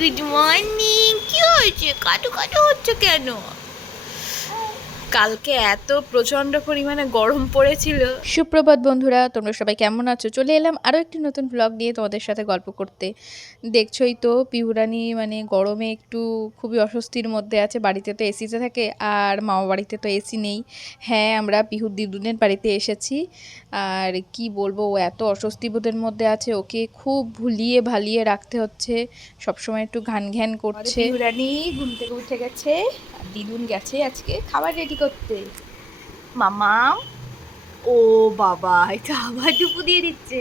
Good morning. কি হয়েছে? কাটু কাটু হচ্ছে কেন? কালকে এত প্রচন্ড পরিমাণে গরম পড়েছিল। সুপ্রভাত বন্ধুরা, তোমরা সবাই কেমন আছো? চলে এলাম আরও একটি নতুন ব্লগ নিয়ে তোমাদের সাথে গল্প করতে। দেখছোই তো পিহুরানি মানে গরমে একটু খুবই অস্বস্তির মধ্যে আছে। বাড়িতে তো এসিতে থাকে আর মামা বাড়িতে তো এসি নেই। হ্যাঁ, আমরা পিহুর দিদুনের বাড়িতে এসেছি। আর কি বলবো, ও এত অস্বস্তিবোধের মধ্যে আছে, ওকে খুব ভুলিয়ে ভালিয়ে রাখতে হচ্ছে, সবসময় একটু ঘ্যান ঘ্যান করছে। পিহুরানি ঘুম থেকে উঠে গেছে আর দিদুন গেছে আজকে খাবার রেডি করতে। মামা, ও বাবা, এটা আবার ডুবু দিয়ে দিচ্ছে।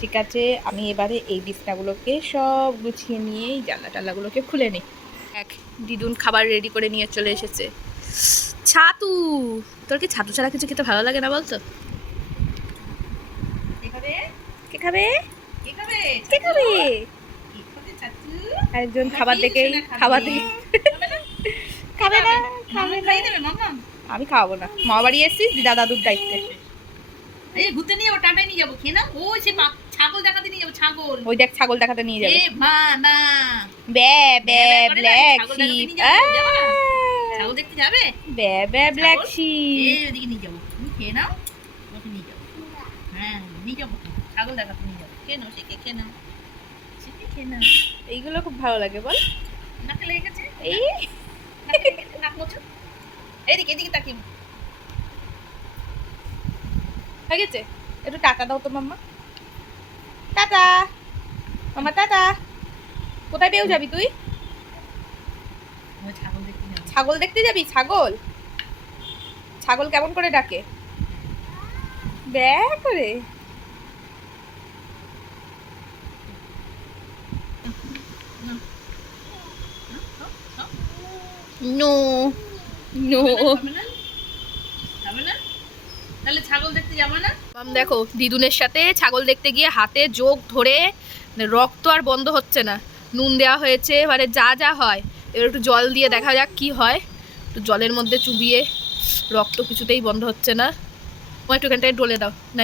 ঠিক আছে, আমি এবারে এই বিছনাগুলোকে সব গুছিয়ে নিয়ে এই জানলা টাল্লাগুলোকে খুলে নিই। এক দিদুন খাবার রেডি করে নিয়ে চলে এসেছে। ছাতু, তোর কি ছাতু ছাড়া কিছু খেতে ভালো লাগে না বলতো? কে খাবে? কে খাবে? কে খাবে? একজন খাবার দেখেই খাবার দেখে খাবে না, খাবে না। আমি খাওয়াবো না, মামা বাড়ি এসেছি দিদা দাদুর দায়িত্বে। এই ঘুরতে নিয়ে যাবো, টাটাই নিয়ে যাবো, খেয়ে না। ওই সে ছাগল দেখাতে নিয়ে যাবো, ছাগল। ওই দেখ ছাগল দেখাতে নিয়ে যাবে। এ মা মা বে বে ব্ল্যাক ছাগল দেখাতে শিপ, নিয়ে যাবো, যাবো না? ছাগল দেখতে যাবে? বে বে ব্ল্যাক ছাগল? শিপ। এই ওদিকে নিয়ে যাবো, তুমি খেয়ে নাও, ওকে নিয়ে যাবো। হ্যাঁ নিয়ে যাবো, ছাগল দেখাতে নিয়ে যাবো। খেয়ে নাও, শিখে খেয়ে নাও, শিখে খেয়ে নাও। এইগুলো খুব ভালো লাগে বল। নাকে লেগে গেছে, এই নাকে লেগে গেছে, নাক মোছো। এদিকে এদিকে তাকিয়ে। হয়ে গেছে, একটু টাটা দাও তো মাম্মা। টাটা মামা, টাটা। কোথায় পেয়েও যাবি তুই? ওই ছাগল দেখতে যাবো। ছাগল দেখতে যাবি? ছাগল, ছাগল কেমন করে ডাকে? ব্যা করে। No no. খাবে না? খাবে না? তাহলে ছাগল দেখতে যাবো না? মাম দেখো, দিদুনের সাথে ছাগল দেখতে গিয়ে হাতে যোগ ধরে রক্ত আর বন্ধ হচ্ছে না। নুন দেওয়া হয়েছে, মানে যা যা হয়। এবার একটু জল দিয়ে দেখা যাক কি হয়। একটু জলের মধ্যে চুবিয়ে, রক্ত কিছুতেই বন্ধ হচ্ছে না। ও একটু এখানটায় ডলে দাও না,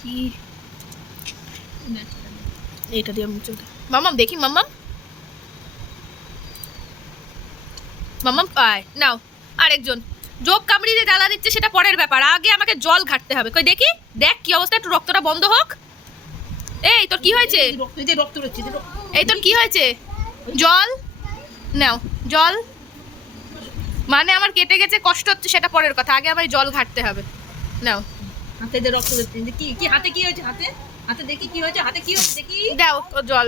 কি এইটা দিয়ে মুছে দাও। মামাম দেখি, মামাম মামাম আয় নাও। আরেকজন যোগ কামড়ি দিয়ে জ্বালা দিচ্ছে, সেটা পরের ব্যাপার, আগে আমাকে জল ঘাটতে হবে। কই দেখি, দেখ কি অবস্থা, একটু রক্তটা বন্ধ হোক। এই তোর কি হয়েছে? এই যে রক্ত বেরোচ্ছে, এই তোর কি হয়েছে? জল নাও, জল। মানে আমার কেটে গেছে, কষ্ট হচ্ছে, সেটা পরের কথা, আগে আমার জল ঘাটতে হবে। নাও হাতে যে রক্ত বেরোচ্ছে, কি কি হাতে কি হয়েছে? হাতে হাতে দেখি কি হয়েছে, হাতে কি হয়েছে দেখি। দাও ও জল,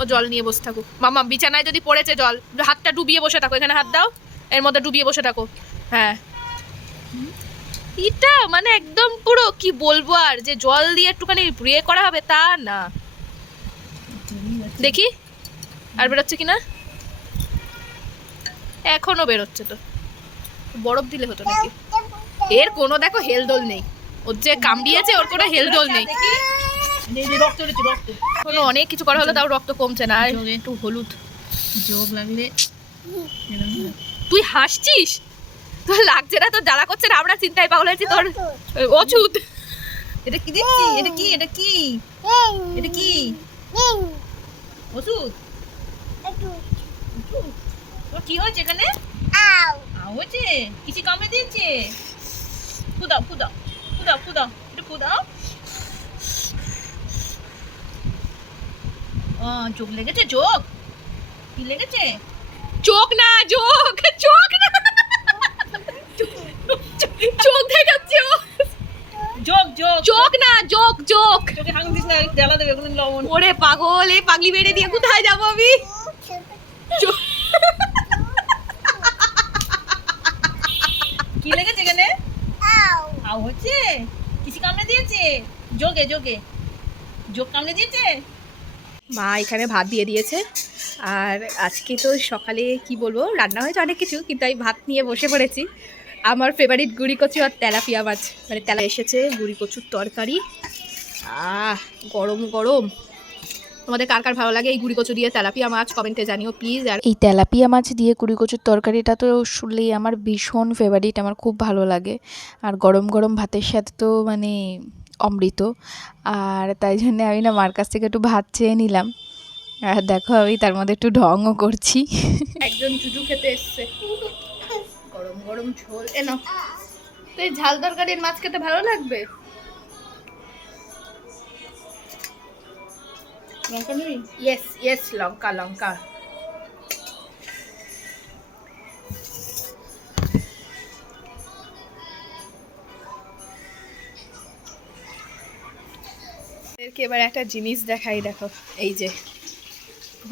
ও জল নিয়ে বসে থাকো। মামা বিছানায় যদি পড়েছে জল, হাতটা ডুবিয়ে বসে থাকো, এখানে হাত দাও, এর মধ্যে ডুবিয়ে বসে থাকো। হ্যাঁ, এটা মানে একদম পুরো কি বলবো আর, যে জল দিয়ে একটুখানি ইয়ে করা হবে তা না। দেখি আর বেরোচ্ছে কিনা। এখনো বেরোচ্ছে তো, বরফ দিলে হতো নাকি। এর কোনো দেখো হেলদোল নেই, ওর যে কামড়িয়েছে ওর কোনো হেলদোল নেই। রক্ত বেরোচ্ছে, রক্ত। কোনো অনেক কিছু করা হলো তাও রক্ত কমছে না। আর একটু হলুদ যোগ লাগলে তুই হাসছিস? তোর লাগছে না? তোর জ্বালা করছে না? আমরা চিন্তায় পাগল হয়েছি তোর অচুত। এটা কি দিচ্ছি? এটা কি? এটা কি? এটা কি ওষুধ? তোর কি হয়েছে এখানে? আউ হয়েছে? কিসি কামড়ে দিয়েছে? ফুদাও ফুদাও ফুদাও ফুদাও, একটু ফুদাও। চোখ লেগেছে? চোখ কি লেগেছে? চোখ না, যোগ, চোখ না, চোখ দেখাচ্ছে ও। যোগ যোগ চোখ না, যোগ যোগ। চোখে হাঙ দিস না, জ্বালা দেবে, কোনো লবণ। ওরে পাগল, এই পাগলি বেড়ে দিয়ে কোথায় যাবো আমি? চোখ- কি লেগেছে এখানে? আউ হচ্ছে? কিসি কামড়ে দিয়েছে? যোগে যোগে যোগ কামড়ে দিয়েছে? মা এখানে ভাত দিয়ে দিয়েছে। আর আজকে তো সকালে কি বলবো, রান্না হয়েছে অনেক কিছু, কিন্তু আমি ভাত নিয়ে বসে পড়েছি। আমার ফেভারিট গুড়ি কচু আর তেলাপিয়া মাছ, মানে তেলা এসেছে, গুড়ি কচুর তরকারি। গরম গরম। তোমাদের কার কার ভালো লাগে এই গুড়ি কচু দিয়ে তেলাপিয়া মাছ, কমেন্টে জানিও প্লিজ। আর এই তেলাপিয়া মাছ দিয়ে কুড়িকচুর তরকারিটা তো শুনলেই আমার ভীষণ ফেভারিট, আমার খুব ভালো লাগে। আর গরম গরম ভাতের সাথে তো মানে অমৃত। আর তাই জন্যে আমি না মার কাছ থেকে একটু ভাত চেয়ে নিলাম। আর দেখো আমি তার মধ্যে একটু ঢংও করছি। একজন জুজু খেতে এসছে, গরম গরম ঝোল এনো। তো এই ঝাল তরকারির মাছ খেতে ভালো লাগবে। লঙ্কা নেই? ইয়েস ইয়েস, লঙ্কা লঙ্কা। এদেরকে এবার একটা জিনিস দেখাই, দেখো এই যে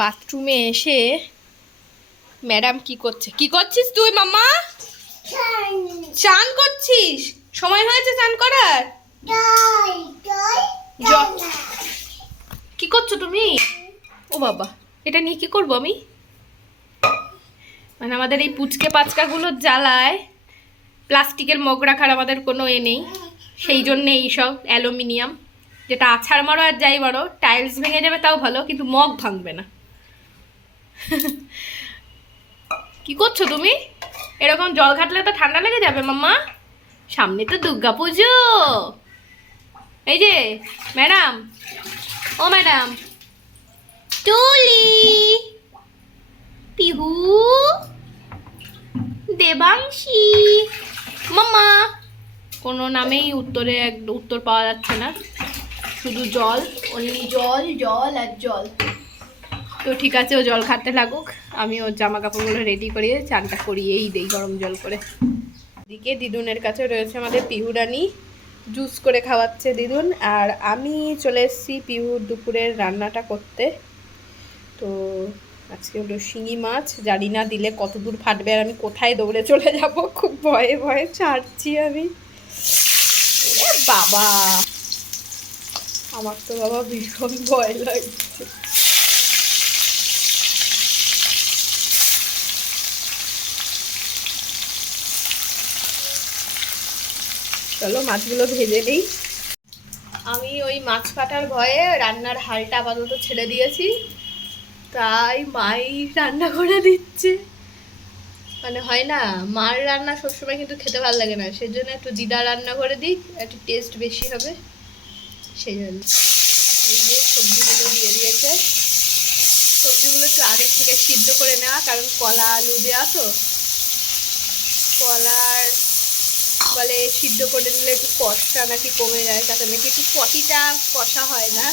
বাথরুমে এসে ম্যাডাম কি করছে। কি করছিস তুই মাম্মা? চান করছিস? সময় হয়েছে চান করার? কি করছো তুমি? ও বাবা, এটা নিয়ে কি করবো আমি? মানে আমাদের এই পুচকে পাচকাগুলো জ্বালায়, প্লাস্টিকের মগ রাখার আমাদের কোনো এ নেই, সেই জন্যে এইসব অ্যালুমিনিয়াম, যেটা আছাড় মারো আর যাই মারো টাইলস ভেঙে যাবে তাও ভালো, কিন্তু মগ ভাঙবে না। কি করছো তুমি? এরকম জল ঘাটলে তো ঠান্ডা লেগে যাবে মাম্মা। সামনে তো দুর্গা পুজো। এই যে ম্যাডাম, ও ম্যাডাম, টুলি, পিহু, দেবাংশী, মাম্মা, কোনো নামেই উত্তর পাওয়া যাচ্ছে না, শুধু জল, অনলি জল জল আর জল। তো ঠিক আছে, ও জল খাটতে লাগুক, আমি ওর জামা কাপড়গুলো রেডি করিয়ে চানটা করিয়েই দেই গরম জল করে। এদিকে দিদুনের কাছে রয়েছে আমাদের পিহুরানি, জুস করে খাওয়াচ্ছে দিদুন, আর আমি চলে এসেছি পিহুর দুপুরের রান্নাটা করতে। তো আজকে হলো শিঙি মাছ, জানি না দিলে কত দূর ফাটবে আর আমি কোথায় দৌড়ে চলে যাব, খুব ভয়ে ভয়ে ছাড়ছি আমি। বাবা, আমার তো বাবা ভীষণ ভয় লাগছে। চলো মাছগুলো ভেজে নিই। আমি ওই মাছ কাটার ভয়ে রান্নার হালটা আপাতত ছেড়ে দিয়েছি, তাই মাই রান্না করে দিচ্ছে। মানে হয় না, মার রান্না সবসময় কিন্তু খেতে ভালো লাগে না, সেই জন্য একটু দিদা রান্না করে দিই, একটু টেস্ট বেশি হবে সেই জন্য। এই যে সবজিগুলো দিয়ে দিয়েছে, সবজিগুলো একটু আগের থেকে সিদ্ধ করে নেওয়া, কারণ কলা আলু দেওয়া তো, কলার বলে সিদ্ধ করে নিলে একটু কষটা নাকি কমে যায়, তাতে নাকি একটু কষিটা কষা হয় না।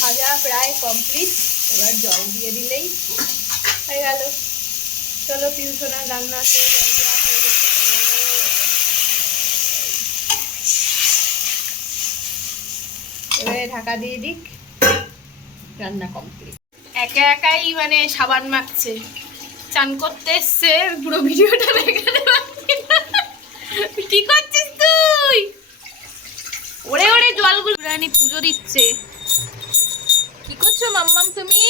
ভাজা প্রায় কমপ্লিট, এবার জল দিয়ে দিলেই হয়ে গেল। চলো পিউসোনার রান্নাতে জল দেওয়া হয়ে গেছে, এবারে ঢাকা দিয়ে দিক, রান্না কমপ্লিট। একা একাই মানে সাবান মাখছে, চান করতে এসছে, পুরো ভিডিওটা দেখাতে পারছি না। কি করছিস তুই? ওরে ওরে জলগুলো, রানী পুজো দিচ্ছে। কি করছো মাম্মাম তুমি?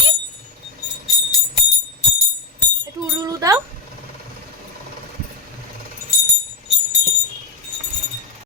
একটু উলুলু দাও।